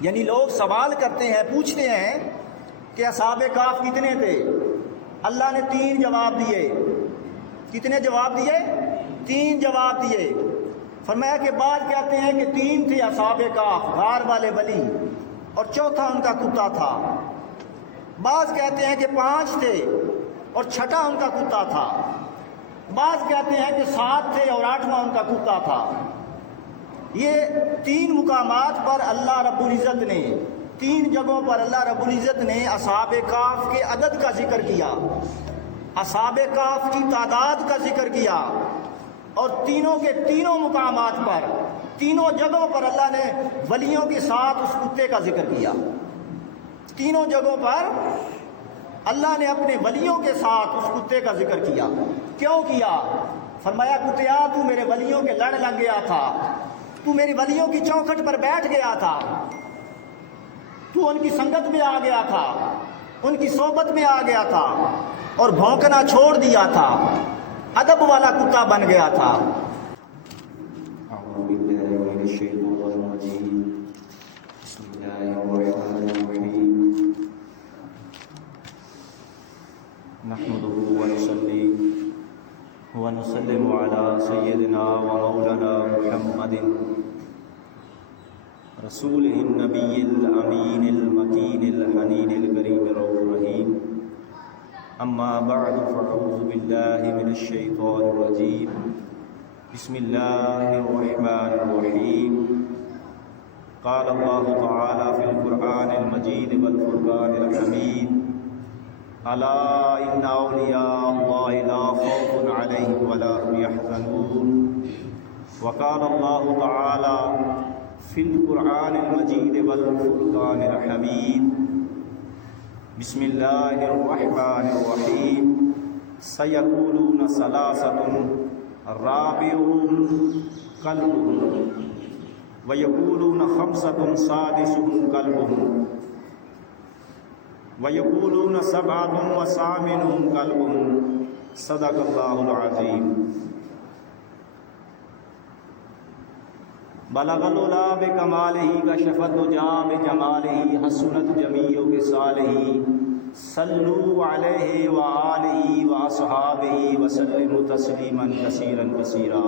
یعنی لوگ سوال کرتے ہیں، پوچھتے ہیں کہ اصحاب کہف کتنے تھے؟ اللہ نے 3 جواب دیے۔ کتنے جواب دیے؟ 3 جواب دیے۔ فرمایا کہ بعض کہتے ہیں کہ 3 تھے اصحاب کہف، غار والے ولی، اور چوتھا ان کا کتا تھا۔ بعض کہتے ہیں کہ 5 تھے اور چھٹا ان کا کتا تھا۔ بعض کہتے ہیں کہ 7 تھے اور 8واں ان کا کتا تھا۔ یہ 3 مقامات پر اللہ رب العزت نے، 3 جگہوں پر اللہ رب العزت نے اصحاب کہف کے عدد کا ذکر کیا، اصحاب کہف کی تعداد کا ذکر کیا، اور تینوں کے تینوں مقامات پر، تینوں جگہوں پر اللہ نے ولیوں کے ساتھ اس کتے کا ذکر کیا۔ تینوں جگہوں پر اللہ نے اپنے ولیوں کے ساتھ اس کتے کا ذکر کیا۔ کیوں کیا؟ فرمایا کتیا تو میرے ولیوں کے لڑ لگ گیا تھا، تو میری ولیوں کی چوکھٹ پر بیٹھ گیا تھا، تو ان کی سنگت میں آ گیا تھا، ان کی صحبت میں آ گیا تھا اور بھونکنا چھوڑ دیا تھا، ادب والا کتا بن گیا تھا۔ نحمده ونصلي ونسلم على سيدنا ومولانا محمد رسوله النبي الأمين المكين الحنين الكريم الرحيم، أما بعد فأعوذ بالله من الشيطان الرجيم، بسم الله الرحمن الرحيم۔ قال الله تعالى في القرآن المجيد والفرقان الحميد، ألا إن أولياء الله لا خوف عليهم ولا هم يحزنون۔ وقال الله تعالى في القرآن المجيد والفرقان الحميد، بسم الله الرحمن الرحيم، سيقولون ثلاثة رابعهم كلبهم ويقولون 5 سادسهم كلبهم وَيَقُولُونَ 7 وَثَامِنُهُمْ كَلْبُهُمْ۔ صدق اللہ العظیم۔ بلغ العلا بکمالہ، کشف الدجی بجمالہ، حسنت جمیع خصالہ، صلوا علیہ وآلہ وأصحابہ وسلموا تسلیما کثیرا کثیرا۔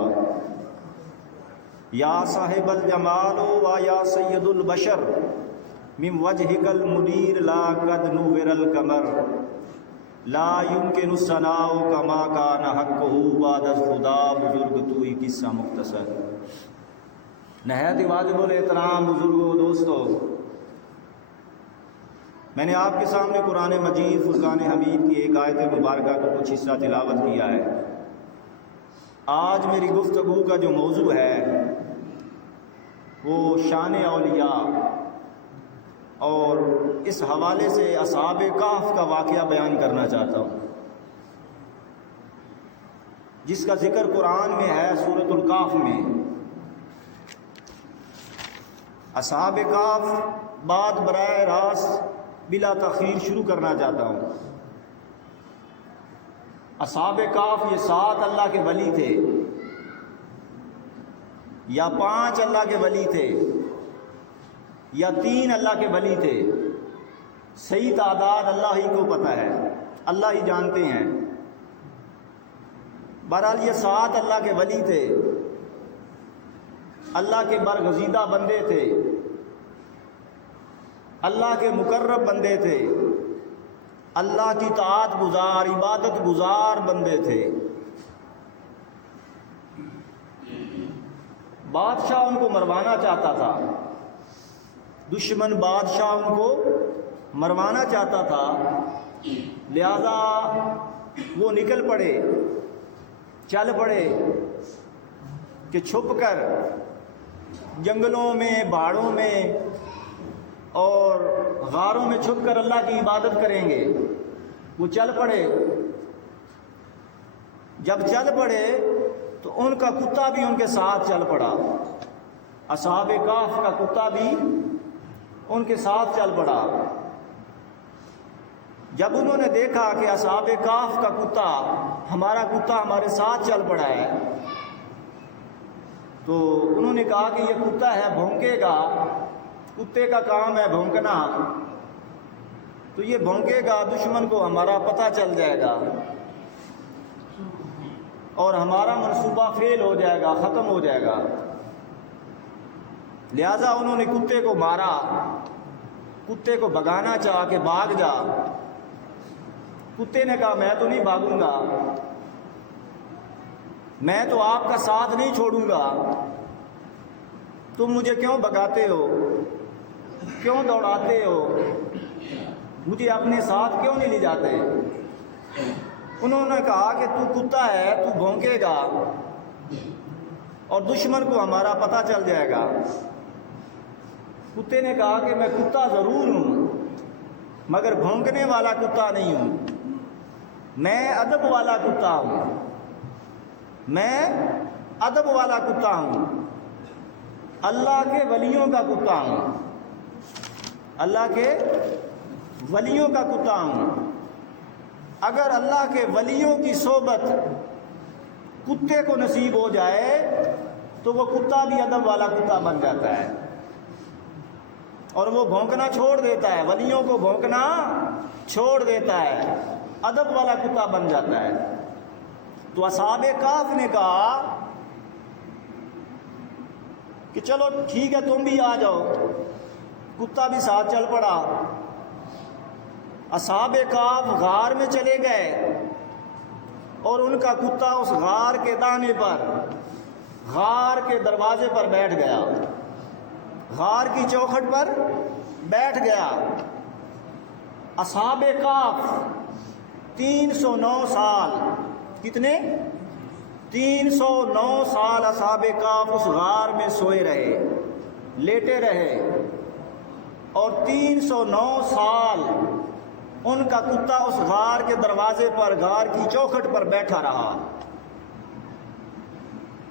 یا صاحب الجمال و یا سید البشر، من وجهك المنیر لا قد نور القمر، لا يمكن الثناء كما كان حقه بعد خدا۔ بزرگ تو ہی قصہ مختصر۔ نہایت واجب الاحترام بزرگوں، دوستو، میں نے آپ کے سامنے قرآن مجید فرقان حمید کی ایک آیت مبارکہ کا کچھ حصہ تلاوت کیا ہے۔ آج میری گفتگو کا جو موضوع ہے وہ شان اولیاء، اور اس حوالے سے اصحاب کہف کا واقعہ بیان کرنا چاہتا ہوں، جس کا ذکر قرآن میں ہے سورۃ الکہف میں۔ اصحاب کہف بات براہ راست بلا تاخیر شروع کرنا چاہتا ہوں۔ اصحاب کہف یہ 7 اللہ کے ولی تھے یا 5 اللہ کے ولی تھے یا 3 اللہ کے ولی تھے، صحیح تعداد اللہ ہی کو پتہ ہے، اللہ ہی جانتے ہیں۔ بہرحال یہ 7 اللہ کے ولی تھے، اللہ کے برگزیدہ بندے تھے، اللہ کے مقرب بندے تھے، اللہ کی طاعت گزار، عبادت گزار بندے تھے۔ بادشاہ ان کو مروانا چاہتا تھا، دشمن بادشاہ ان کو مروانا چاہتا تھا، لہذا وہ نکل پڑے، چل پڑے کہ چھپ کر جنگلوں میں، پہاڑوں میں اور غاروں میں چھپ کر اللہ کی عبادت کریں گے۔ وہ چل پڑے۔ جب چل پڑے تو ان کا کتا بھی ان کے ساتھ چل پڑا، اصحاب کہف کا کتا بھی ان کے ساتھ چل پڑا۔ جب انہوں نے دیکھا کہ اصحاب کہف کا کتا، ہمارا کتا ہمارے ساتھ چل پڑا ہے، تو انہوں نے کہا کہ یہ کتا ہے، بھونکے گا کتے کا کام ہے بھونکنا، تو یہ بھونکے گا، دشمن کو ہمارا پتہ چل جائے گا اور ہمارا منصوبہ فیل ہو جائے گا، ختم ہو جائے گا۔ لہذا انہوں نے کتے کو مارا، کتے کو بھگانا چاہا کہ بھاگ جا۔ کتے نے کہا میں تو نہیں بھاگوں گا، میں تو آپ کا ساتھ نہیں چھوڑوں گا، تم مجھے کیوں بھگاتے ہو، کیوں دوڑاتے ہو، مجھے اپنے ساتھ کیوں نہیں لے جاتے؟ انہوں نے کہا کہ تو کتا ہے، تو بھونکے گا اور دشمن کو ہمارا پتہ چل جائے گا۔ کتے نے کہا کہ میں کتا ضرور ہوں مگر بھونکنے والا کتا نہیں ہوں، میں ادب والا کتا ہوں، میں ادب والا کتا ہوں، اللہ کے ولیوں کا کتا ہوں، اللہ کے ولیوں کا کتا ہوں۔ اگر اللہ کے ولیوں کی صحبت کتے کو نصیب ہو جائے تو وہ کتا بھی ادب والا کتا بن جاتا ہے اور وہ بھونکنا چھوڑ دیتا ہے، ولیوں کو بھونکنا چھوڑ دیتا ہے، ادب والا کتا بن جاتا ہے۔ تو اصحاب کہف نے کہا کہ چلو ٹھیک ہے تم بھی آ جاؤ، کتا بھی ساتھ چل پڑا۔ اصحاب کہف غار میں چلے گئے اور ان کا کتا اس غار کے دانے پر، غار کے دروازے پر بیٹھ گیا، غار کی چوکھٹ پر بیٹھ گیا۔ اصحاب کہف 309 سال، کتنے؟ 309 سال اصحاب کہف اس غار میں سوئے رہے، لیٹے رہے، اور 309 سال ان کا کتا اس غار کے دروازے پر، غار کی چوکھٹ پر بیٹھا رہا۔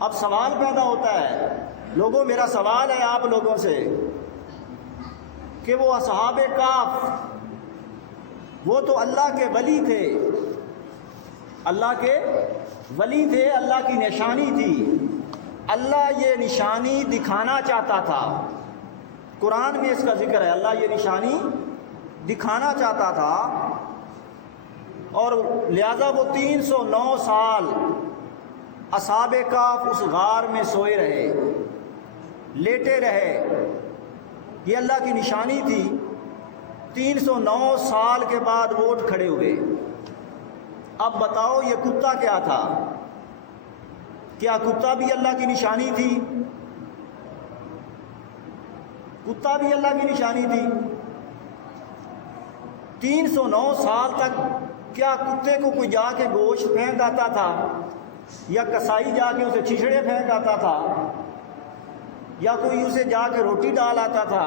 اب سوال پیدا ہوتا ہے، لوگوں میرا سوال ہے آپ لوگوں سے کہ وہ اصحاب کہف وہ تو اللہ کے ولی تھے، اللہ کے ولی تھے، اللہ کی نشانی تھی، اللہ یہ نشانی دکھانا چاہتا تھا، قرآن میں اس کا ذکر ہے، اللہ یہ نشانی دکھانا چاہتا تھا، اور لہذا وہ 309 سال اصحاب کہف اس غار میں سوئے رہے، لیٹے رہے، یہ اللہ کی نشانی تھی۔ 309 سال کے بعد وہ اٹھ کھڑے ہوئے۔ اب بتاؤ یہ کتا کیا تھا؟ کیا کتا بھی اللہ کی نشانی تھی؟ کتا بھی اللہ کی نشانی تھی؟ 309 سال تک کیا کتے کو کوئی جا کے گوشت پھینک آتا تھا، یا کسائی جا کے اسے چھچڑے پھینک آتا تھا، یا کوئی اسے جا کے روٹی ڈال آتا تھا،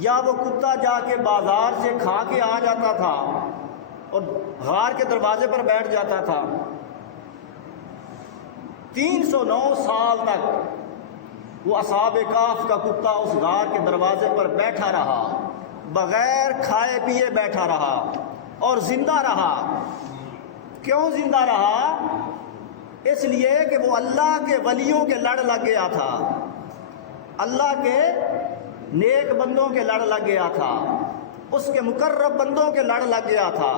یا وہ کتا جا کے بازار سے کھا کے آ جاتا تھا اور غار کے دروازے پر بیٹھ جاتا تھا؟ 309 سال تک وہ اصحاب کہف کا کتا اس غار کے دروازے پر بیٹھا رہا، بغیر کھائے پیے بیٹھا رہا اور زندہ رہا۔ کیوں زندہ رہا؟ اس لیے کہ وہ اللہ کے ولیوں کے لڑ لگ گیا تھا، اللہ کے نیک بندوں کے لڑ لگ گیا تھا، اس کے مقرب بندوں کے لڑ لگ گیا تھا،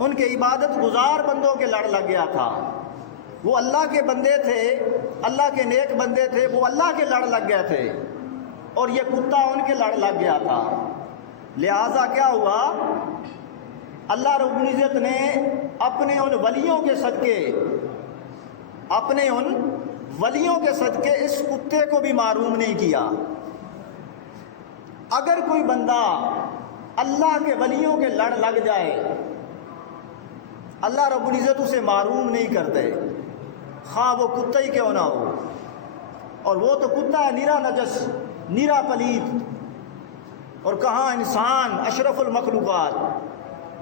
ان کے عبادت گزار بندوں کے لڑ لگ گیا تھا۔ وہ اللہ کے بندے تھے، اللہ کے نیک بندے تھے، وہ اللہ کے لڑ لگ گئے تھے، اور یہ کتا ان کے لڑ لگ گیا تھا۔ لہٰذا کیا ہوا؟ اللہ رب العزت نے اپنے ان ولیوں کے صدقے، اپنے ان ولیوں کے صدقے اس کتے کو بھی معروم نہیں کیا۔ اگر کوئی بندہ اللہ کے ولیوں کے لڑ لگ جائے، اللہ رب العزت اسے معروم نہیں کرتے، خواہ وہ کتا ہی کیوں نہ ہو، اور وہ تو کتا ہے نیرا نجس، نیرا پلید، اور کہاں انسان اشرف المخلوقات۔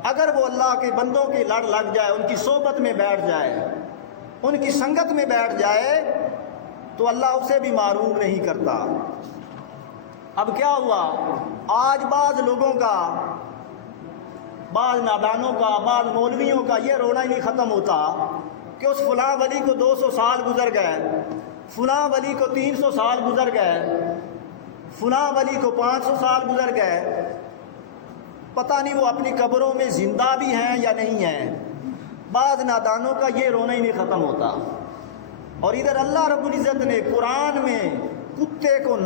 اگر وہ اللہ کے بندوں کی لڑ لگ جائے، ان کی صحبت میں بیٹھ جائے، ان کی سنگت میں بیٹھ جائے، تو اللہ اسے بھی معروم نہیں کرتا۔ اب کیا ہوا؟ آج بعض لوگوں کا، بعض نادانوں کا، بعض مولویوں کا یہ رونا ہی نہیں ختم ہوتا کہ اس فلاں ولی کو 200 سال گزر گئے، فلاں ولی کو 300 سال گزر گئے، فلاں ولی کو 500 سال گزر گئے، پتہ نہیں وہ اپنی قبروں میں زندہ بھی ہیں یا نہیں ہیں۔ بعض نادانوں کا یہ رونا ہی نہیں ختم ہوتا۔ اور ادھر اللہ رب العزت نے قرآن میں کتے کو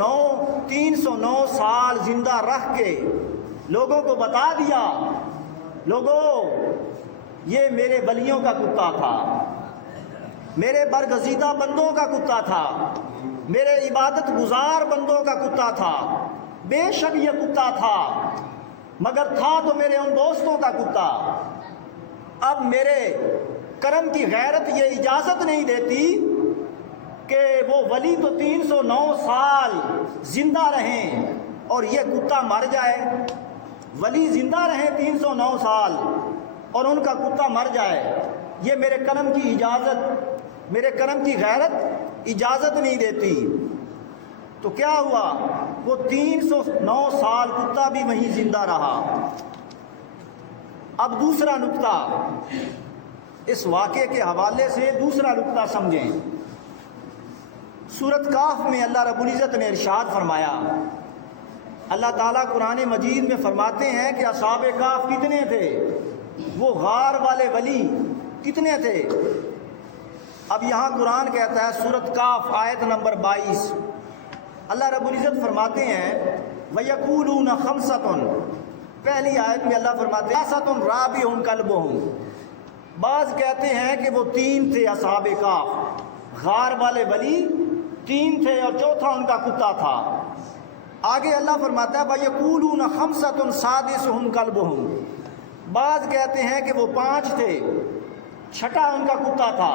309 سال زندہ رکھ کے لوگوں کو بتا دیا، لوگوں یہ میرے ولیوں کا کتا تھا، میرے برگزیدہ بندوں کا کتا تھا، میرے عبادت گزار بندوں کا کتا تھا، بے شک یہ کتا تھا، مگر تھا تو میرے ان دوستوں کا کتا۔ اب میرے کرم کی غیرت یہ اجازت نہیں دیتی کہ وہ ولی تو 309 سال زندہ رہیں اور یہ کتا مر جائے۔ ولی زندہ رہیں 309 سال اور ان کا کتا مر جائے، یہ میرے کرم کی اجازت، میرے کرم کی غیرت اجازت نہیں دیتی۔ تو کیا ہوا؟ وہ 309 سال کتا بھی وہیں زندہ رہا۔ اب دوسرا نقطہ، اس واقعے کے حوالے سے دوسرا نقطہ سمجھیں۔ سورۃ کاف میں اللہ رب العزت نے ارشاد فرمایا، اللہ تعالیٰ قرآن مجید میں فرماتے ہیں کہ اصحاب کاف کتنے تھے، وہ غار والے ولی کتنے تھے۔ اب یہاں قرآن کہتا ہے سورۃ کاف آیت نمبر 22، اللہ رب العزت فرماتے ہیں وَيَقُولُونَ خَمْسَةٌ، پہلی آیت میں اللہ فرماتے ہیں سَتٌ رَابِعُهُمْ كَلْبُهُمْ، بعض کہتے ہیں کہ وہ 3 تھے اصحاب کاف، غار والے ولی 3 تھے اور چوتھا ان کا کتا تھا۔ آگے اللہ فرماتا ہے وَيَقُولُونَ خَمْسَةٌ سَادِسُهُمْ كَلْبُهُمْ، بعض کہتے ہیں کہ وہ 5 تھے، چھٹا ان کا کتا تھا۔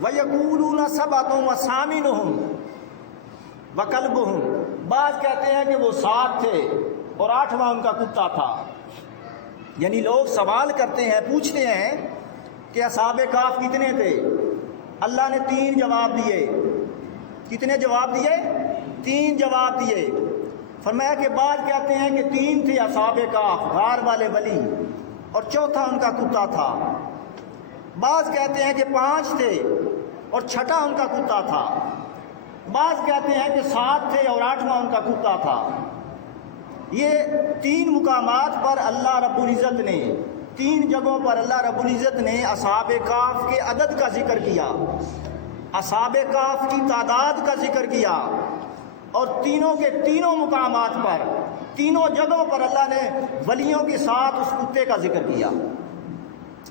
وَيَقُولُونَ سَبْعَةٌ وَثَامِنُهُمْ وَكَلْبُهُمْ، بعض کہتے ہیں کہ وہ 7 تھے اور 8واں ان کا کتا تھا۔ یعنی لوگ سوال کرتے ہیں، پوچھتے ہیں کہ اصحاب کاف کتنے تھے؟ اللہ نے 3 جواب دیے۔ کتنے جواب دیے؟ 3 جواب دیے۔ فرمایا کہ بعض کہتے ہیں کہ 3 تھے اصحاب کاف، غار والے ولی، اور چوتھا ان کا کتا تھا۔ بعض کہتے ہیں کہ 5 تھے اور چھٹا ان کا کتا تھا۔ بعض کہتے ہیں کہ 7 تھے اور 8واں ان کا کتا تھا۔ یہ 3 مقامات پر اللہ رب العزت نے، 3 جگہوں پر اللہ رب العزت نے اصحاب کاف کے عدد کا ذکر کیا، اصحاب کاف کی تعداد کا ذکر کیا، اور تینوں کے تینوں مقامات پر، تینوں جگہوں پر اللہ نے ولیوں کے ساتھ اس کتے کا ذکر کیا۔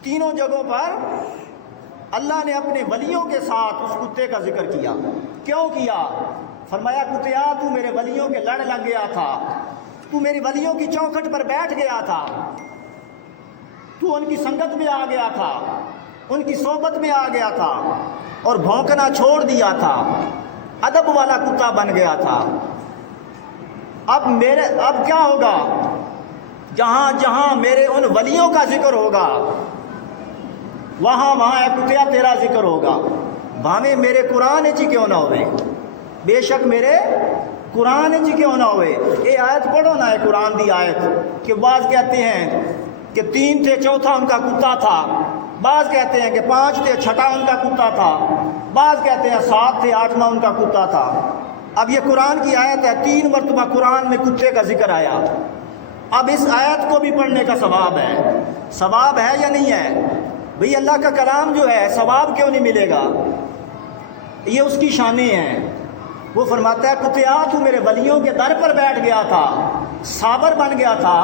تینوں جگہوں پر اللہ نے اپنے ولیوں کے ساتھ اس کتے کا ذکر کیا۔ کیوں کیا؟ فرمایا کتیا تو میرے ولیوں کے لڑ لگ گیا تھا، تو میری ولیوں کی چوکھٹ پر بیٹھ گیا تھا، تو ان کی سنگت میں آ گیا تھا، ان کی صحبت میں آ گیا تھا اور بھونکنا چھوڑ دیا تھا، ادب والا کتا بن گیا تھا۔ اب کیا ہوگا؟ جہاں جہاں میرے ان ولیوں کا ذکر ہوگا وہاں وہاں اے کتیا تیرا ذکر ہوگا، بھاویں میرے قرآن چی کیوں نہ ہوئے، بے شک میرے قرآن چی کیوں نہ ہوئے۔ یہ آیت پڑھو نا، ہے قرآن دی آیت، کہ بعض کہتے ہیں کہ 3 تھے چوتھا ان کا کتا تھا، بعض کہتے ہیں کہ 5 تھے چھٹا ان کا کتا تھا، بعض کہتے ہیں 7 تھے 8واں ان کا کتا تھا۔ اب یہ قرآن کی آیت ہے، 3 مرتبہ قرآن میں کتے کا ذکر آیا۔ اب اس آیت کو بھی پڑھنے کا ثواب ہے، ثواب ہے یا نہیں ہے؟ بھئی اللہ کا کلام جو ہے ثواب کیوں نہیں ملے گا؟ یہ اس کی شانیں ہیں۔ وہ فرماتا ہے کتیا تو میرے ولیوں کے در پر بیٹھ گیا تھا، صابر بن گیا تھا،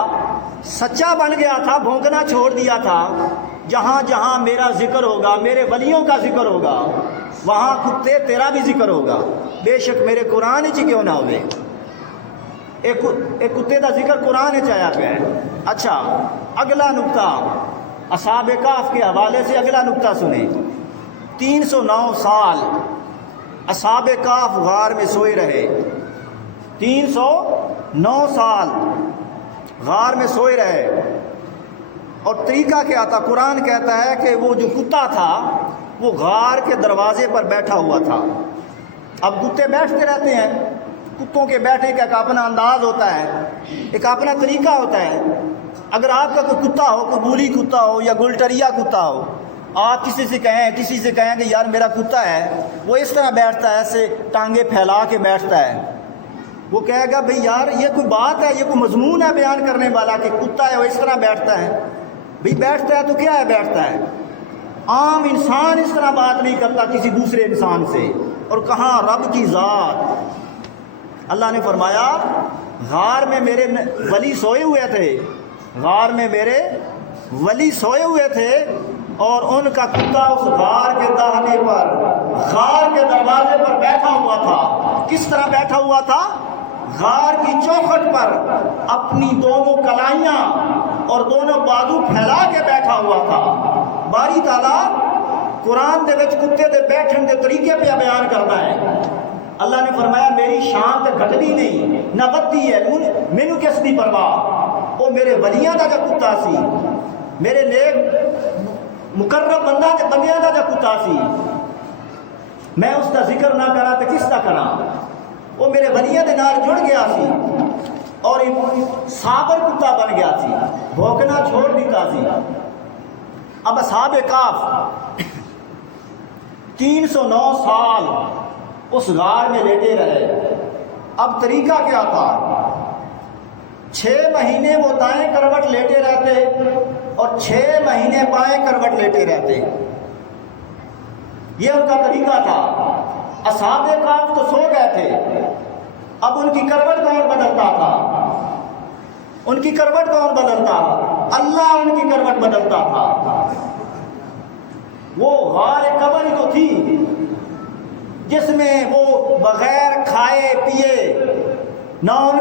سچا بن گیا تھا، بھونکنا چھوڑ دیا تھا۔ جہاں جہاں میرا ذکر ہوگا، میرے ولیوں کا ذکر ہوگا، وہاں کتے تیرا بھی ذکر ہوگا، بے شک میرے قرآن چ کیوں نہ ہوئے۔ ایک کتے کا ذکر قرآن چ آیا پہ ہے۔ اچھا، اگلا نقطہ اصحاب کاف کے حوالے سے اگلا نقطہ سنیں۔ 309 سال اصحاب کاف غار میں سوئے رہے، 309 سال غار میں سوئے رہے۔ اور طریقہ کیا تھا؟ قرآن کہتا ہے کہ وہ جو کتا تھا وہ غار کے دروازے پر بیٹھا ہوا تھا۔ اب کتے بیٹھتے رہتے ہیں، کتوں کے بیٹھنے کا ایک اپنا انداز ہوتا ہے، ایک اپنا طریقہ ہوتا ہے۔ اگر آپ کا کوئی کتا ہو، کوئی بولی کتا ہو یا گلٹریا کتا ہو، آپ کسی سے کہیں کہ یار میرا کتا ہے، وہ اس طرح بیٹھتا ہے، ایسے ٹانگیں پھیلا کے بیٹھتا ہے، وہ کہے گا بھئی یار یہ کوئی بات ہے، یہ کوئی مضمون ہے بیان کرنے والا کہ کتا ہے وہ اس طرح بیٹھتا ہے؟ بھئی بیٹھتا ہے تو کیا ہے بیٹھتا ہے؟ عام انسان اس طرح بات نہیں کرتا کسی دوسرے انسان سے، اور کہاں رب کی ذات۔ اللہ نے فرمایا غار میں میرے ولی سوئے ہوئے تھے، غار میں میرے ولی سوئے ہوئے تھے، اور ان کا کتا اس غار کے دہانے پر، غار کے دروازے پر بیٹھا ہوا تھا۔ کس طرح بیٹھا ہوا تھا؟ غار کی چوکھٹ پر اپنی دونوں کلائیاں اور دونوں بازو پھیلا کے بیٹھا ہوا تھا۔ باری تعالیٰ قرآن دے وچ کتے دے بیٹھن دے طریقے پہ بیان کرنا ہے۔ اللہ نے فرمایا میری شان تے گھٹدی نہیں نہ ودی ہے، مینوں کس دی پرواہ؟ وہ میرے ولیاں دا جو کتا سی، میرے نیک مقرب بندیاں دا جو کتا سی، میں اس کا ذکر نہ کرا تو کس کا کرا؟ وہ میرے ولیاں دے نال جڑ گیا سی اور صابر کتا بن گیا سی، بھوکنا چھوڑ دیتا سی۔ اب اصحاب کہف 309 سال اس غار میں لیٹے رہے۔ اب طریقہ کیا تھا؟ 6 مہینے وہ دائیں کروٹ لیٹے رہتے اور 6 مہینے بائیں کروٹ لیٹے رہتے، یہ ان کا طریقہ تھا۔ اصحاب کہف تو سو گئے تھے، اب ان کی کروٹ کون بدلتا تھا؟ ان کی کروٹ کون بدلتا؟ اللہ ان کی کروٹ بدلتا تھا۔ وہ غار قبر تو تھی جس میں وہ بغیر کھائے پیے، نہ ان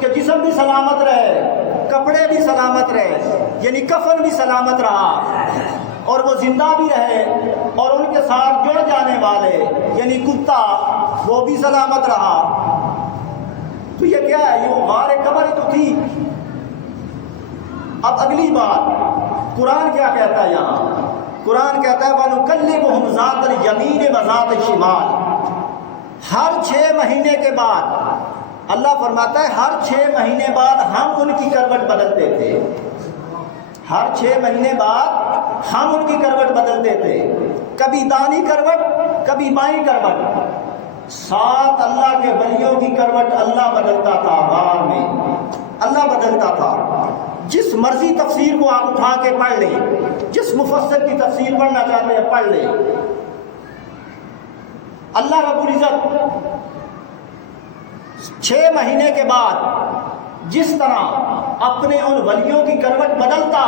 کے جسم بھی سلامت رہے، کپڑے بھی سلامت رہے، یعنی کفن بھی سلامت رہا، اور وہ زندہ بھی رہے، اور ان کے ساتھ جڑ جانے والے یعنی کتا وہ بھی سلامت رہا۔ تو یہ کیا ہے؟ یہ وہ غار قبر تو تھی۔ اب اگلی بات قرآن کیا کہتا ہے یہاں؟ قرآن کہتا ہے وَنُكَلِّمُهُمْ ذَاتَ الْيَمِينِ وَذَاتَ الشِّمَالِ۔ ہر 6 مہینے کے بعد اللہ فرماتا ہے ہر 6 مہینے بعد ہم ان کی کروٹ بدلتے تھے، ہر 6 مہینے بعد ہم ان کی کروٹ بدلتے تھے، کبھی دانی کروٹ کبھی بائیں کروٹ۔ 7 اللہ کے ولیوں کی کروٹ اللہ بدلتا تھا، غار میں اللہ بدلتا تھا۔ جس مرضی تفسیر کو آپ اٹھا کے پڑھ لیں، جس مفسر کی تفسیر پڑھنا چاہتے ہیں پڑھ لیں۔ اللہ رب العزت 6 مہینے کے بعد جس طرح اپنے ان ولیوں کی کروٹ بدلتا،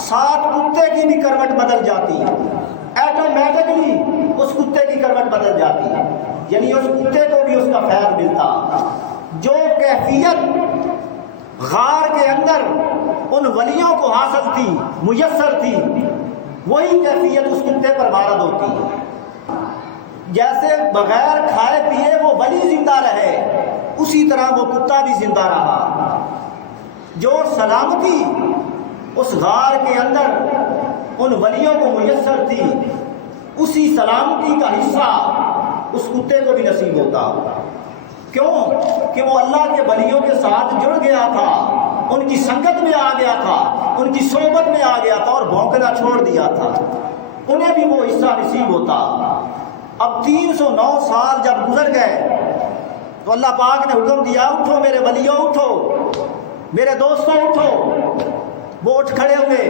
7 کتے کی بھی کروٹ بدل جاتی، ایٹومیٹکلی اس کتے کی کروٹ بدل جاتی، یعنی اس کتے کو بھی اس کا فیض ملتا۔ جو کیفیت غار کے اندر ان ولیوں کو حاصل تھی، میسر تھی، وہی کیفیت اس کتے پر وارد ہوتی۔ جیسے بغیر کھائے پیے وہ ولی زندہ رہے، اسی طرح وہ کتا بھی زندہ رہا۔ جو سلامتی اس غار کے اندر ان ولیوں کو میسر تھی، اسی سلامتی کا حصہ اس کتے کو بھی نصیب ہوتا۔ کیوں؟ کہ وہ اللہ کے ولیوں کے ساتھ جڑ گیا تھا، ان کی سنگت میں آ گیا تھا، ان کی صحبت میں آ گیا تھا اور بھونکنا چھوڑ دیا تھا، انہیں بھی وہ حصہ نصیب ہوتا۔ اب 309 سال جب گزر گئے تو اللہ پاک نے حکم دیا اٹھو میرے ولیوں، اٹھو میرے دوستوں، اٹھو۔ وہ اٹھ کھڑے ہوئے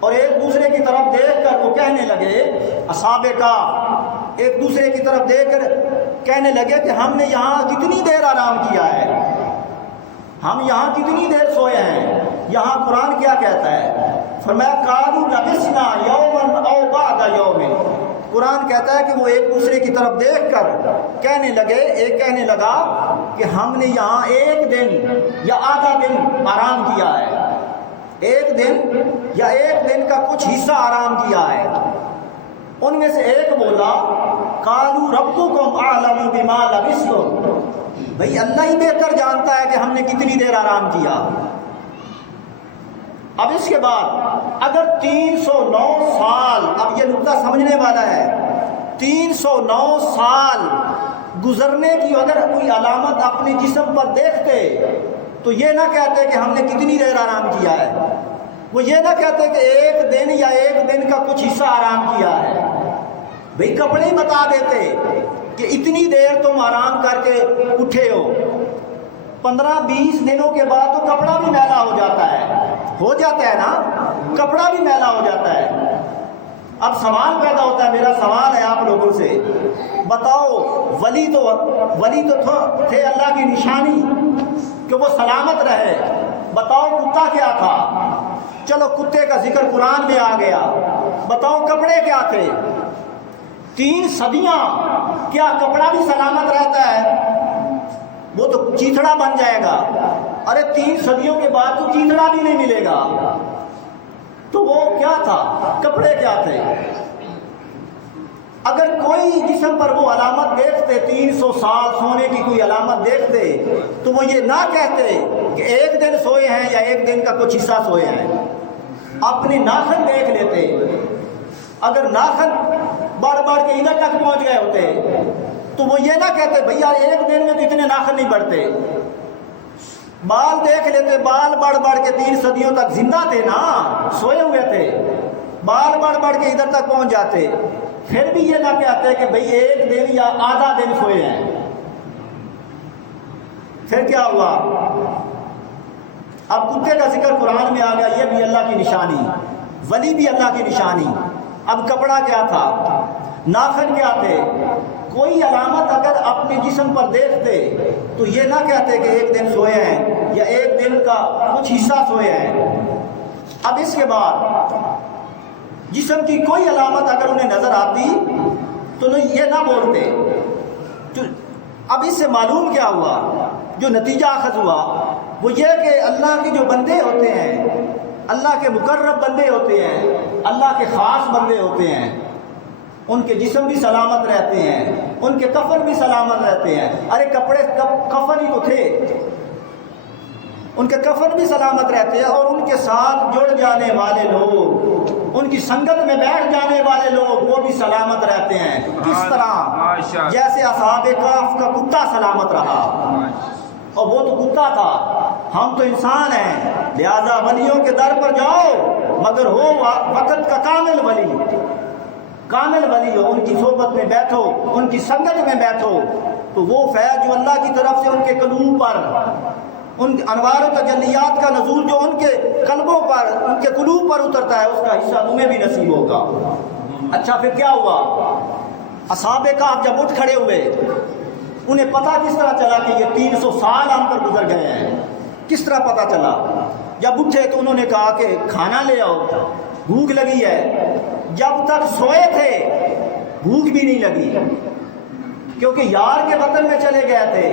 اور ایک دوسرے کی طرف دیکھ کر وہ کہنے لگے، اصحاب کہف ایک دوسرے کی طرف دیکھ کر کہنے لگے کہ ہم نے یہاں کتنی دیر آرام کیا ہے، ہم یہاں کتنی دیر سوئے ہیں۔ یہاں قرآن کیا کہتا ہے؟ فرمایا قالوا لبثنا یوما او بعض یوم۔ قرآن کہتا ہے کہ وہ ایک دوسرے کی طرف دیکھ کر کہنے لگے، ایک کہنے لگا کہ ہم نے یہاں 1 دن یا آدھا دن آرام کیا ہے، 1 دن یا 1 دن کا کچھ حصہ آرام کیا ہے۔ ان میں سے ایک بولا قالوا ربکم اعلم بما لبثتم، بھئی اللہ ہی بہتر جانتا ہے کہ ہم نے کتنی دیر آرام کیا۔ اب اس کے بعد اگر 309 سال، اب یہ نقطہ سمجھنے والا ہے، 309 سال گزرنے کی اگر کوئی علامت اپنے جسم پر دیکھتے تو یہ نہ کہتے کہ ہم نے کتنی دیر آرام کیا ہے، وہ یہ نہ کہتے کہ ایک دن یا ایک دن کا کچھ حصہ آرام کیا ہے، بھئی کپڑے ہی بتا دیتے کہ اتنی دیر تم آرام کر کے اٹھے ہو، 15-20 دنوں کے بعد تو کپڑا بھی میلا ہو جاتا ہے نا، کپڑا بھی میلا ہو جاتا ہے۔ اب سوال پیدا ہوتا ہے، میرا سوال ہے آپ لوگوں سے، بتاؤ ولی تو تھے اللہ کی نشانی کہ وہ سلامت رہے، بتاؤ کتا کیا تھا؟ چلو کتے کا ذکر قرآن میں آ گیا، بتاؤ کپڑے کیا تھے؟ 3 صدیاں کیا کپڑا بھی سلامت رہتا ہے؟ وہ تو چیتڑا بن جائے گا۔ ارے 3 صدیوں کے بعد تو چیتڑا بھی نہیں ملے گا، تو وہ کیا تھا؟ کپڑے کیا تھے؟ اگر کوئی جسم پر وہ علامت دیکھتے، 300 سال سونے کی کوئی علامت دیکھتے، تو وہ یہ نہ کہتے کہ ایک دن سوئے ہیں یا ایک دن کا کچھ حصہ سوئے ہیں، اپنے ناخن دیکھ لیتے۔ اگر ناخن بڑھ کے ادھر تک پہنچ گئے ہوتے تو وہ یہ نہ کہتے بھیا ایک دن میں تو اتنے ناخن نہیں بڑھتے۔ بال دیکھ لیتے، بال بڑھ کے 3 صدیوں تک زندہ تھے نا، سوئے ہوئے تھے، بال بڑھ کے ادھر تک پہنچ جاتے، پھر بھی یہ نہ کہتے کہ بھئی ایک دن یا آدھا دن سوئے ہیں۔ پھر کیا ہوا؟ اب کتے کا ذکر قرآن میں آ گیا، یہ بھی اللہ کی نشانی، ولی بھی اللہ کی نشانی۔ اب کپڑا کیا تھا؟ ناخن کیا تھے؟ کوئی علامت اگر اپنے جسم پر دیکھتے تو یہ نہ کہتے کہ ایک دن سوئے ہیں یا ایک دن کا کچھ حصہ سوئے ہیں۔ اب اس کے بعد جسم کی کوئی علامت اگر انہیں نظر آتی تو یہ نہ بولتے۔ تو اب اس سے معلوم کیا ہوا؟ جو نتیجہ اخذ ہوا وہ یہ کہ اللہ کے جو بندے ہوتے ہیں، اللہ کے مقرب بندے ہوتے ہیں، اللہ کے خاص بندے ہوتے ہیں، ان کے جسم بھی سلامت رہتے ہیں، ان کے کفن بھی سلامت رہتے ہیں۔ ارے کپڑے کفن ہی تو تھے، ان کے کفن بھی سلامت رہتے ہیں، اور ان کے ساتھ جڑ جانے والے لوگ، ان کی سنگت میں بیٹھ جانے والے لوگ، وہ بھی سلامت رہتے ہیں۔ کس طرح؟ جیسے اصحاب کہف کا کتا سلامت رہا، اور وہ تو کتا تھا، ہم تو انسان ہیں، لہذا ولیوں کے در پر جاؤ مگر ہو وقت کا کامل ولی ہو، ان کی صحبت میں بیٹھو، ان کی سنگت میں بیٹھو، تو وہ فیض جو اللہ کی طرف سے ان کے قلوب پر، ان انوار و تجلیات کا نزول جو ان کے قلبوں پر، ان کے قلوب پر اترتا ہے، اس کا حصہ تمہیں بھی نصیب ہوگا۔ اچھا پھر کیا ہوا؟ اصحاب کہف جب اٹھ کھڑے ہوئے، انہیں پتہ کس طرح چلا کہ یہ 300 سال ہم پر گزر گئے ہیں؟ کس طرح پتہ چلا؟ جب اٹھے تو انہوں نے کہا کہ کھانا لے آؤ، بھوک لگی ہے۔ جب تک سوئے تھے بھوک بھی نہیں لگی، کیونکہ یار کے وطن میں چلے گئے تھے،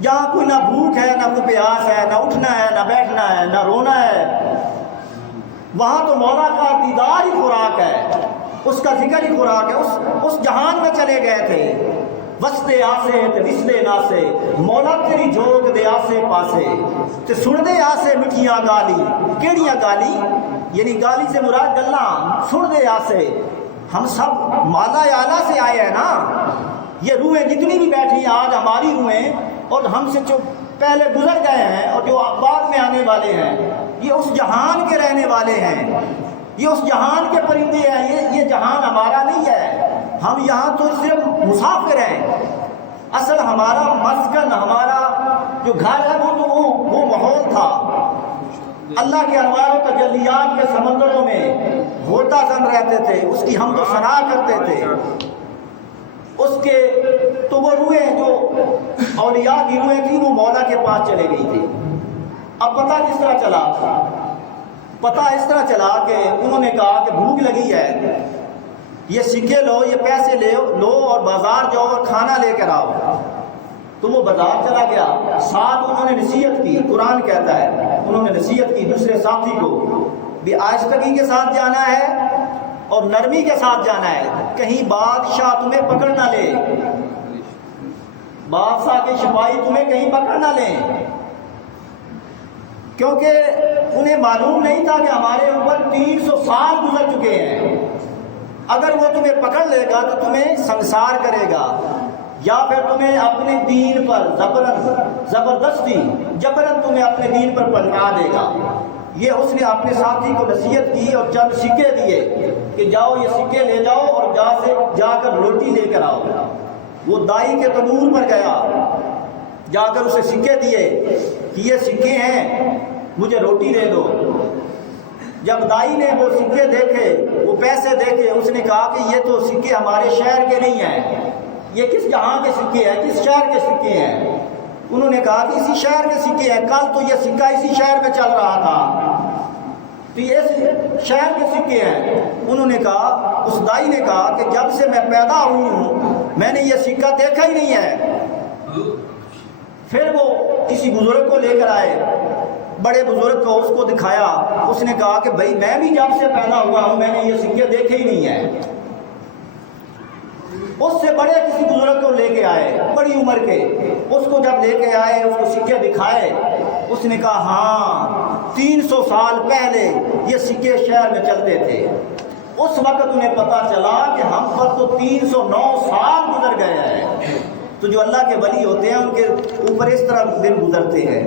جہاں کوئی نہ بھوک ہے، نہ کوئی پیاس ہے، نہ اٹھنا ہے، نہ بیٹھنا ہے، نہ رونا ہے، وہاں تو مولا کا دیدار ہی خوراک ہے، اس کا ذکر ہی خوراک ہے۔ اس جہان میں چلے گئے تھے۔ وستے آسے تے وسلے ناسے، مولا تیری جھوک دے آسے پاسے، تے سن دے آسے مٹھیاں گالی۔ کیڑیاں گالی؟ یعنی گالی سے مراد گلاں، سن دے آسے۔ ہم سب مالا اعلیٰ سے آئے ہیں نا، یہ روحیں جتنی بھی بیٹھی ہیں آج ہماری روحیں، اور ہم سے جو پہلے گزر گئے ہیں اور جو بعد میں آنے والے ہیں، یہ اس جہان کے رہنے والے ہیں، یہ اس جہان کے پرندے ہیں، یہ جہان ہمارا نہیں ہے، ہم یہاں تو صرف مسافر ہیں۔ اصل ہمارا مسکن، ہمارا جو گھر ہے وہ ماحول تھا، اللہ کے انوار و تجلیات کے سمندروں میں ہوتا زن رہتے تھے، اس کی حمد و ثنا کرتے تھے، اس کے تو وہ روحیں جو اولیاء کی روحیں تھی وہ مولا کے پاس چلے گئی تھی۔ اب پتہ کس طرح چلا؟ پتہ اس طرح چلا کہ انہوں نے کہا کہ بھوک لگی ہے، یہ سکے لو، یہ پیسے لو اور بازار جاؤ اور کھانا لے کر آؤ۔ تو وہ بازار چلا گیا، ساتھ انہوں نے نصیحت کی، قرآن کہتا ہے انہوں نے نصیحت کی دوسرے ساتھی کو بھی، آہستگی کے ساتھ جانا ہے اور نرمی کے ساتھ جانا ہے، کہیں بادشاہ تمہیں پکڑ نہ لے، بادشاہ کے سپاہی تمہیں کہیں پکڑ نہ لیں، کیونکہ انہیں معلوم نہیں تھا کہ ہمارے اوپر 300 سال گزر چکے ہیں، اگر وہ تمہیں پکڑ لے گا تو تمہیں سنسار کرے گا، یا پھر تمہیں اپنے دین پر جبرن تمہیں اپنے دین پر پلٹا دے گا۔ یہ اس نے اپنے ساتھی کو نصیحت کی اور چند سکے دیے کہ جاؤ یہ سکے لے جاؤ اور جا کر روٹی لے کر آؤ۔ وہ دائی کے تنور پر گیا، جا کر اسے سکے دیے کہ یہ سکے ہیں، مجھے روٹی دے دو۔ جب دائی نے وہ سکے دیکھے، وہ پیسے دیکھے، اس نے کہا کہ یہ تو سکے ہمارے شہر کے نہیں ہیں، یہ کس جہاں کے سکے ہیں، کس شہر کے سکے ہیں؟ انہوں نے کہا کہ اسی شہر کے سکے ہیں، کل تو یہ سکہ اسی شہر میں چل رہا تھا، تو یہ شہر کے سکے ہیں۔ انہوں نے کہا، اس دائی نے کہا کہ جب سے میں پیدا ہوئی ہوں میں نے یہ سکہ دیکھا ہی نہیں ہے۔ پھر وہ کسی بزرگ کو لے کر آئے، بڑے بزرگ کو، اس کو دکھایا، اس نے کہا کہ بھائی میں بھی جب سے پیدا ہوا ہوں میں نے یہ سکے دیکھے ہی نہیں ہیں۔ اس سے بڑے کسی بزرگ کو لے کے آئے، بڑی عمر کے، اس کو جب لے کے آئے، اس کو سکے دکھائے، اس نے کہا ہاں 300 سال پہلے یہ سکے شہر میں چلتے تھے۔ اس وقت انہیں پتا چلا کہ ہم پر تو 309 سال گزر گئے ہیں۔ تو جو اللہ کے ولی ہوتے ہیں ان کے اوپر اس طرح دن گزرتے ہیں،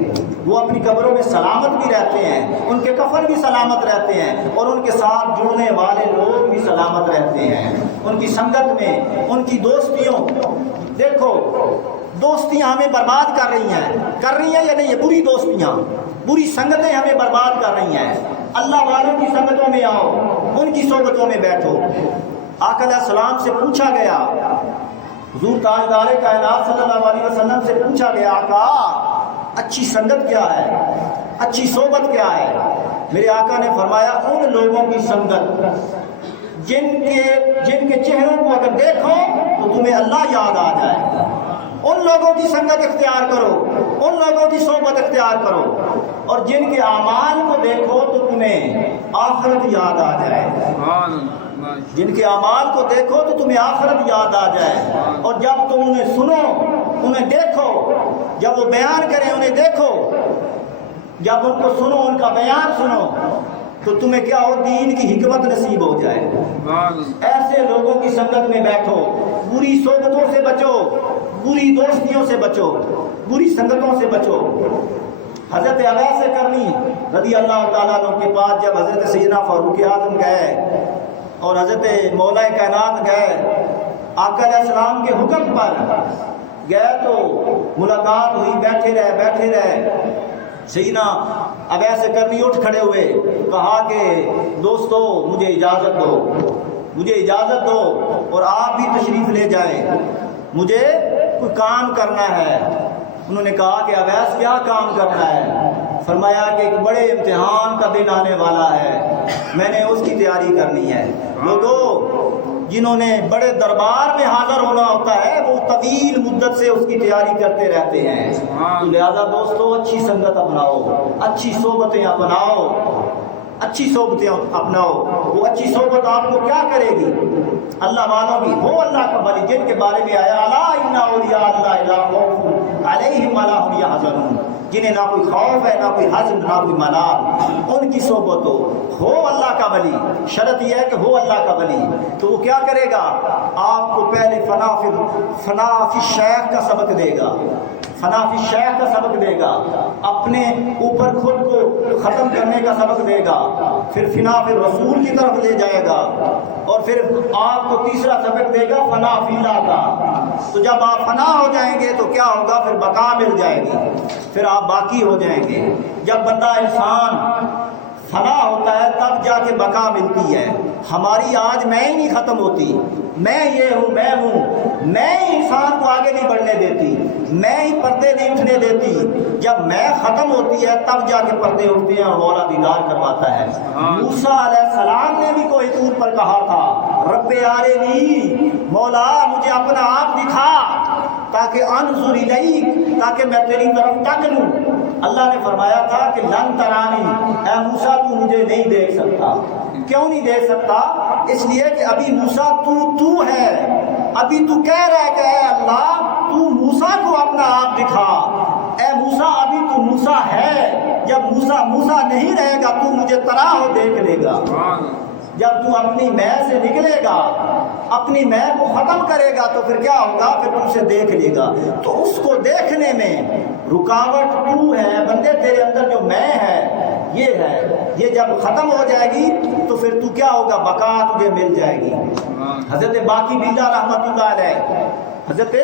وہ اپنی قبروں میں سلامت بھی رہتے ہیں، ان کے کفن بھی سلامت رہتے ہیں، اور ان کے ساتھ جڑنے والے لوگ بھی سلامت رہتے ہیں، ان کی سنگت میں، ان کی دوستیوں۔ دیکھو دوستیاں ہمیں برباد کر رہی ہیں یا نہیں؟ یہ بری دوستیاں، بری سنگتیں ہمیں برباد کر رہی ہیں۔ اللہ والوں کی سنگتوں میں آؤ، ان کی صحبتوں میں بیٹھو۔ آقا علیہ السلام سے پوچھا گیا، حضور تاجدار کائنات صلی اللہ علیہ وسلم سے پوچھا گیا، آقا اچھی سنگت کیا ہے، اچھی صحبت کیا ہے؟ میرے آقا نے فرمایا ان لوگوں کی سنگت جن کے چہروں کو اگر دیکھو تو تمہیں اللہ یاد آ جائے۔ ان لوگوں کی سنگت اختیار کرو، ان لوگوں کی صحبت اختیار کرو، اور جن کے اعمال کو دیکھو تو تمہیں آخرت یاد آ جائے۔ جن کے اعمال کو دیکھو تو تمہیں آخرت یاد آ جائے، اور جب تم انہیں سنو، انہیں دیکھو، جب وہ بیان کریں انہیں دیکھو، جب ان کو سنو، ان کا بیان سنو، تو تمہیں کیا ہو؟ دین کی حکمت نصیب ہو جائے۔ ایسے لوگوں کی سنگت میں بیٹھو، بری صحبتوں سے بچو، بری دوستیوں سے بچو، بری سنگتوں سے بچو۔ حضرت اویس کرنی رضی اللہ تعالیٰ عنہ کے پاس جب حضرت سیدنا فاروق اعظم گئے اور حضرت مولا کائنات گئے، آقا علیہ السلام کے حکم پر گئے تو ملاقات ہوئی، بیٹھے رہے۔ سیدنا اویس کرنی اٹھ کھڑے ہوئے، کہا کہ دوستو مجھے اجازت دو اور آپ بھی تشریف لے جائیں، مجھے کوئی کام کرنا ہے۔ انہوں نے کہا کہ اویس کیا کام کرنا ہے؟ فرمایا کہ ایک بڑے امتحان کا دن آنے والا ہے، میں نے اس کی تیاری کرنی ہے۔ لوگوں جنہوں نے بڑے دربار میں حاضر ہونا ہوتا ہے وہ طویل مدت سے اس کی تیاری کرتے رہتے ہیں، تو لہذا دوستو اچھی سنگت اپناؤ، اچھی صحبتیں اپناؤ، اچھی صحبتیں اپناؤ۔ وہ اچھی صحبت آپ کو کیا کرے گی؟ اللہ والوں کی، وہ اللہ کا ولی جن کے بارے میں آیا الا ان اولیاء اللہ لا خوف علیہم ولا هم يحزنون، جنہیں نہ کوئی خوف ہے، نہ کوئی حزن، نہ کوئی ملال، ان کی صحبت ہو اللہ کا ولی۔ شرط یہ ہے کہ ہو اللہ کا ولی، تو وہ کیا کرے گا؟ آپ کو پہلے فنا فی الشیخ کا سبق دے گا، فنا فی الشیخ کا سبق دے گا، اپنے اوپر خود کو ختم کرنے کا سبق دے گا، پھر فنا فی الرسول کی طرف لے جائے گا، اور پھر آپ کو تیسرا سبق دے گا فنا فی اللہ کا۔ تو جب آپ فنا ہو جائیں گے تو کیا ہوگا؟ پھر بقا مل جائے گی، پھر آپ باقی ہو جائیں گے۔ جب بندہ انسان فنا ہوتا ہے تب جا کے بقا ملتی ہے۔ ہماری آج میں ہی نہیں ختم ہوتی، میں یہ ہوں، میں ہی انسان کو آگے نہیں بڑھنے دیتی، میں ہی پردے نہیں اٹھنے دیتی۔ جب میں ختم ہوتی ہے تب جا کے پردے اٹھتے ہیں اور مولا دیدار کرواتا ہے۔ موسیٰ علیہ السلام نے بھی کوئی طور پر کہا تھا رب ارنی، مولا مجھے اپنا آپ دکھا تاکہ انظر الیک، تاکہ میں تیری طرف تک لوں۔ اللہ نے فرمایا تھا کہ لن ترانی، اے موسیٰ تو مجھے نہیں دیکھ سکتا۔ کیوں نہیں دیکھ سکتا؟ اس لیے کہ ابھی موسیٰ تو ہے، ابھی تو کہہ رہا ہے کہ اے اللہ تو موسیٰ کو اپنا آپ دکھا، اے موسیٰ ابھی تو موسیٰ ہے، جب موسیٰ نہیں رہے گا تو مجھے طرح دیکھ لے گا۔ جب تو اپنی میں سے نکلے گا اپنی میں کو ختم کرے گا تو پھر کیا ہوگا؟ پھر تم سے دیکھ لے گا۔ تو اس کو دیکھنے میں رکاوٹ تو ہے بندے، تیرے اندر جو میں ہے یہ ہے، یہ جب ختم ہو جائے گی تو پھر تو کیا ہوگا؟ بقا تجھے مل جائے گی۔ حضرت باقی باللہ رحمۃ اللہ علیہ، حضرت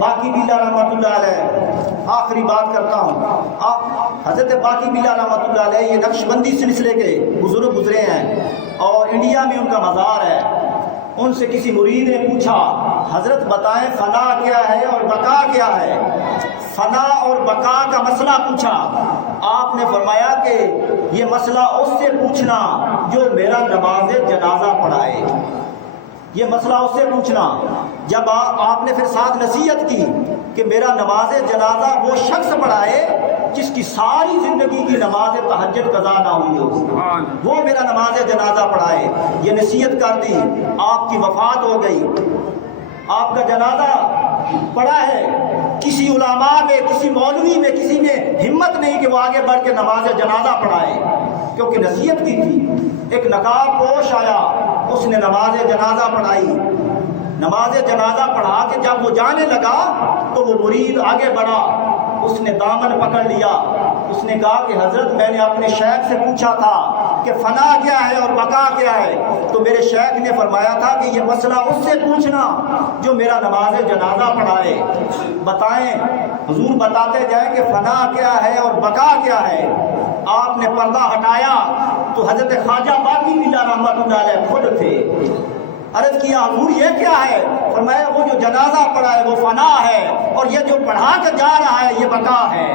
باقی باللہ رحمۃ اللہ علیہ، آخری بات کرتا ہوں، حضرت باقی باللہ رحمۃ اللہ علیہ یہ نقشبندی سلسلے کے بزرگ گزرے ہیں اور انڈیا میں ان کا مزار ہے۔ ان سے کسی مرید نے پوچھا حضرت بتائیں فنا کیا ہے اور بقا کیا ہے؟ فنا اور بقا کا مسئلہ پوچھا۔ آپ نے فرمایا کہ یہ مسئلہ اس سے پوچھنا جو میرا نماز جنازہ پڑھائے، یہ مسئلہ اس سے پوچھنا۔ جب آپ نے پھر ساتھ نصیحت کی کہ میرا نماز جنازہ وہ شخص پڑھائے جس کی ساری زندگی کی نماز تہجد قضا نہ ہوئی ہو، وہ میرا نماز جنازہ پڑھائے۔ یہ نصیحت کر دی، آپ کی وفات ہو گئی، آپ کا جنازہ پڑھا ہے، کسی علماء میں، کسی مولوی میں، کسی میں ہمت نہیں کہ وہ آگے بڑھ کے نماز جنازہ پڑھائے، کیونکہ نصیحت کی تھی۔ ایک نقاب پوش آیا، اس نے نماز جنازہ پڑھائی۔ نماز جنازہ پڑھا کے جب وہ جانے لگا تو وہ مرید آگے بڑھا، اس نے دامن پکڑ لیا، اس نے کہا کہ حضرت میں نے اپنے شیخ سے پوچھا تھا کہ فنا کیا ہے اور بقا کیا ہے، تو میرے شیخ نے فرمایا تھا کہ یہ مسئلہ اس سے پوچھنا جو میرا نماز جنازہ پڑھائے۔ بتائیں، حضور بتاتے جائیں کہ فنا کیا ہے اور بقا کیا ہے۔ آپ نے پردہ ہٹایا تو حضرت خواجہ باقی باللہ رحمۃ اللہ علیہ خود تھے۔ عرض کیا حضور یہ کیا ہے؟ فرمایا وہ جو جنازہ پڑھا ہے وہ فنا ہے، اور یہ جو پڑھا کے جا رہا ہے یہ بقا ہے۔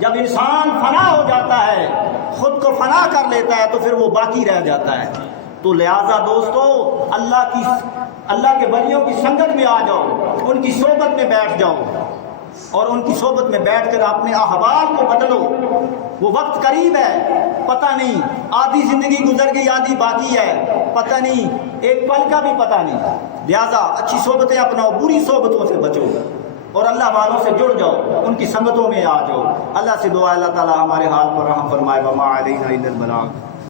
جب انسان فنا ہو جاتا ہے، خود کو فنا کر لیتا ہے، تو پھر وہ باقی رہ جاتا ہے۔ تو لہٰذا دوستو، اللہ کے ولیوں کی سنگت میں آ جاؤ، ان کی صحبت میں بیٹھ جاؤ، اور ان کی صحبت میں بیٹھ کر اپنے احوال کو بدلو۔ وہ وقت قریب ہے، پتہ نہیں، آدھی زندگی گزر گئی، آدھی باقی ہے، پتہ نہیں، ایک پل کا بھی پتہ نہیں۔ لہٰذا اچھی صحبتیں اپناؤ، بری صحبتوں سے بچو، اور اللہ والوں سے جڑ جاؤ، ان کی سنگتوں میں آ جاؤ۔ اللہ سے دعا اللہ تعالی ہمارے حال پر رحم فرمائے۔ وما علینا الا البلاغ۔